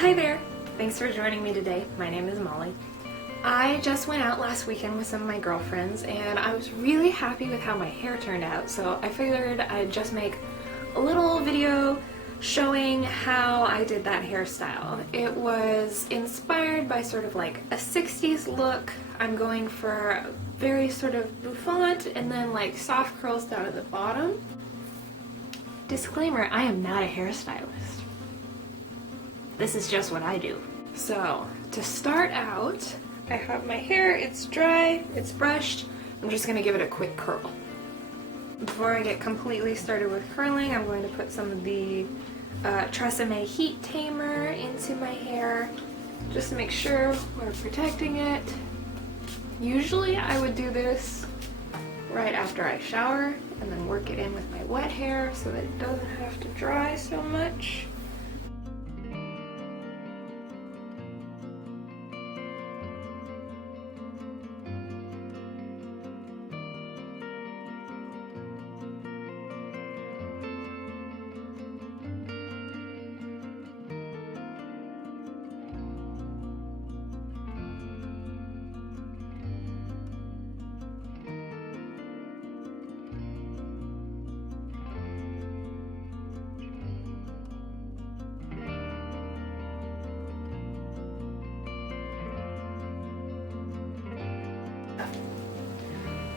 Hi there! Thanks for joining me today. My name is Molly. I just went out last weekend with some of my girlfriends and I was really happy with how my hair turned out, so I figured I'd just make a little video showing how I did that hairstyle. It was inspired by sort of like a 60s look. I'm going for very sort of bouffant and then like soft curls down at the bottom. Disclaimer, I am not a hairstylist. This is just what I do. So, to start out, I have my hair, it's dry, it's brushed. I'm just gonna give it a quick curl. Before I get completely started with curling, I'm going to put some of the Tresemme Heat Tamer into my hair, just to make sure we're protecting it. Usually I would do this right after I shower and then work it in with my wet hair so that it doesn't have to dry so much.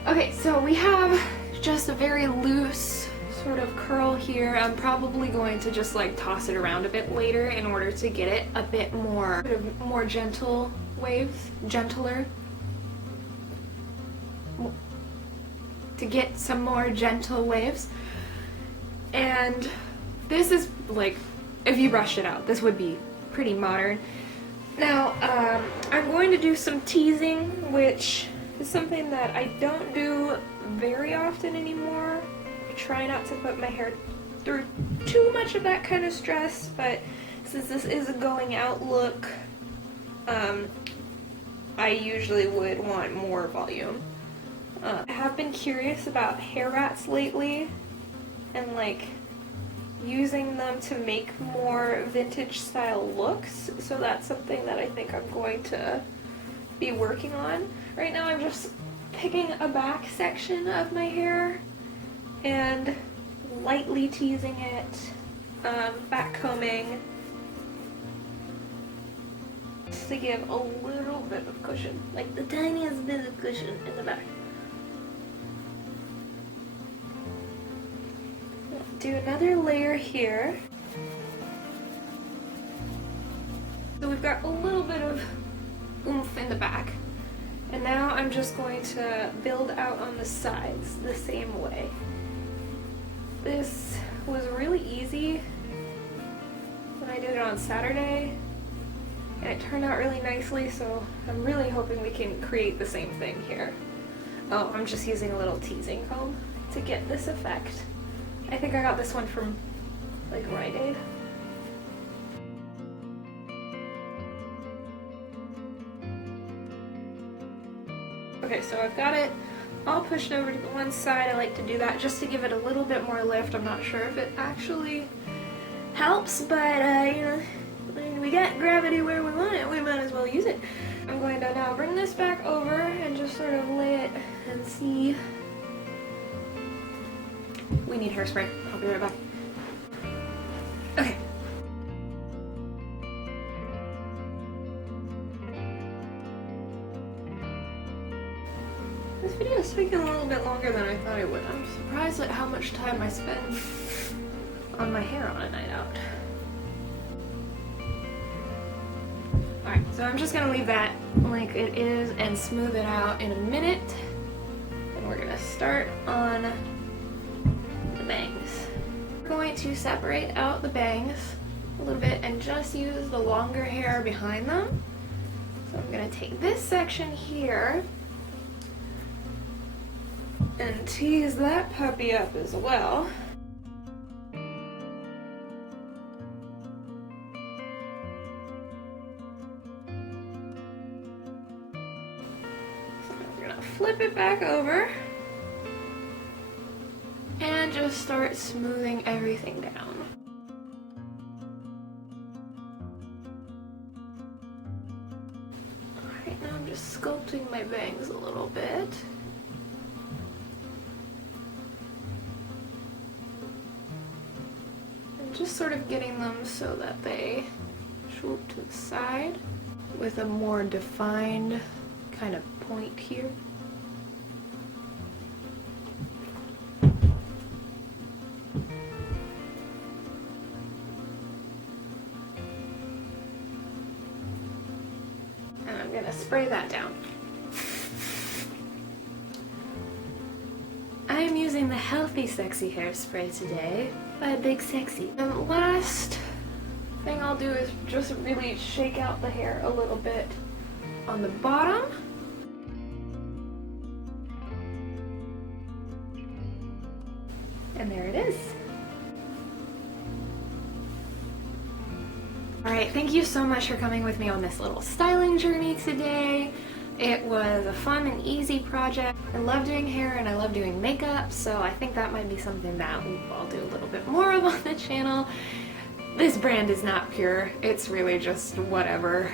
Okay, so we have just a very loose sort of curl here. I'm probably going to just like toss it around a bit later in order to get it a bit more, sort of more gentle waves, gentler. To get some more gentle waves. And this is like, if you brushed it out, this would be pretty modern. Now, I'm going to do some teasing, which is something that I don't do very often anymore. I try not to put my hair through too much of that kind of stress, but since this is a going out look, I usually would want more volume. I have been curious about hair rats lately and like using them to make more vintage style looks, so that's something that I think I'm going to be working on. Right now I'm just picking a back section of my hair and lightly teasing it, back combing, just to give a little bit of cushion, like the tiniest bit of cushion in the back. Do another layer here. So we've got a little bit of oomph in the back. And now I'm just going to build out on the sides the same way. This was really easy when I did it on Saturday, and it turned out really nicely, so I'm really hoping we can create the same thing here. Oh, I'm just using a little teasing comb to get this effect. I think I got this one from like Rite Aid. Okay, so I've got it all pushed over to the one side. I like to do that just to give it a little bit more lift. I'm not sure if it actually helps, but you know, when we got gravity where we want it, we might as well use it. I'm going to now bring this back over and just sort of lay it and see. We need hairspray. I'll be right back. Okay. This video is taking a little bit longer than I thought it would. I'm surprised at how much time I spend on my hair on a night out. Alright, so I'm just gonna leave that like it is and smooth it out in a minute. And we're gonna start on the bangs. We're going to separate out the bangs a little bit and just use the longer hair behind them. So I'm gonna take this section here and tease that puppy up as well. So we're gonna flip it back over and just start smoothing everything down. just sculpting my bangs a little bit. And just sort of getting them so that they swoop to the side with a more defined kind of point here. And I'm gonna spray that down. I am using the Healthy Sexy hairspray today by Big Sexy. The last thing I'll do is just really shake out the hair a little bit on the bottom. And there it is. Alright, thank you so much for coming with me on this little styling journey today. It was a fun and easy project. I love doing hair and I love doing makeup, so I think that might be something that I'll do a little bit more of on the channel. This brand is not pure, it's really just whatever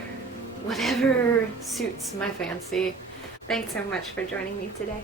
suits my fancy. Thanks so much for joining me today.